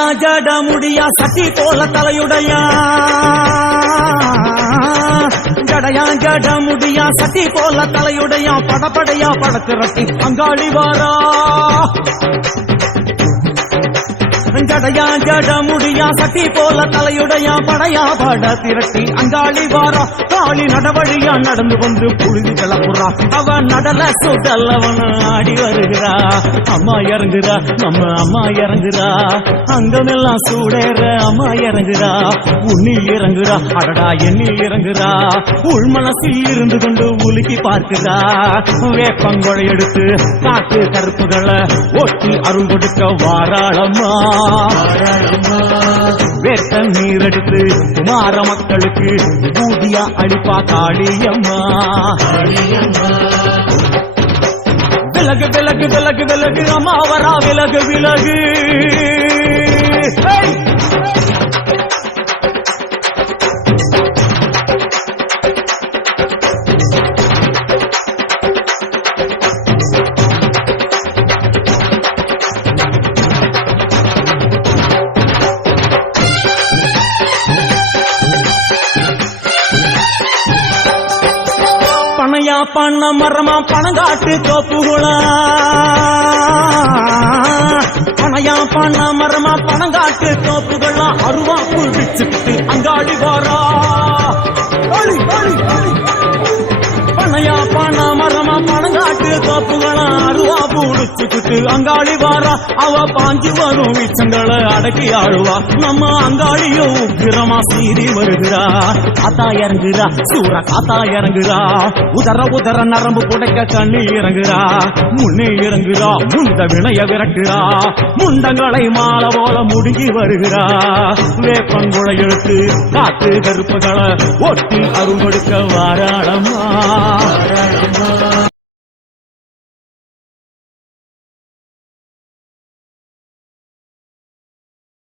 ஜடையா ஜட முடியா சட்டி போல தலையுடையா? ஜடையா ஜட முடியா சட்டி போல தலையுடையா? படப்படையா படத்திரட்டி அங்காளி வாரா? ஜடையா ஜட முடியா சட்டி போல தலையுடையா படையா பட திரட்டி அங்காளி வாரா. காளி நடவழியா நடந்து வந்து புழுதி கிளப்புறா அவ நடல சுடல்லவன் ஆடி வருகிறா. அம்மா இறங்குறா நம்ம அம்மா இறங்குறா. அங்கமெல்லாம் சூடேற அம்மா இறங்குறா. உன்னி இறங்குறா அடடா எண்ணில் இறங்குறா. உள் இருந்து கொண்டு உலுக்கி பார்க்கிறா. வேப்பங்கொழை எடுத்து காட்டு கருப்புகளை ஒட்டி அருள் கொடுக்க வாராளம்மா. வேட்ட நீர் எடுத்து குமார மக்களுக்கு ஊதியா அளிப்பா காளியம்மா. விலகு விலகு விலகு விலகு அம்மா வரா விலகு விலகு. பணையா பண்ண மரமா பணங்காட்டு தோப்புகுளா? பணையா பண்ண மரமா பணங்காட்டு தோப்புகளா? அருவா புல் பிச்சுக்கிட்டு அங்காடி வாரா. அங்காளி வாரா அவ பாஞ்சு வரும் வீச்சங்களை அடக்கி ஆழுவா நம்ம அங்காளியோ உக்கிரமா சீறி வருகிறா. காத்தா இறங்குறா சூற காத்தா இறங்குறா. உதர உதர நரம்பு புடைக்க கண்ணி இறங்குறா. முன்னே இறங்குறா முந்த வினைய விரட்டுறா. முண்டங்களை மாலை போல முடுங்கி வருகிறா. வேப்பங்குழை எழுத்து காத்து கருப்புகளை ஒட்டி அருள் கொடுக்க வாராளம்மா.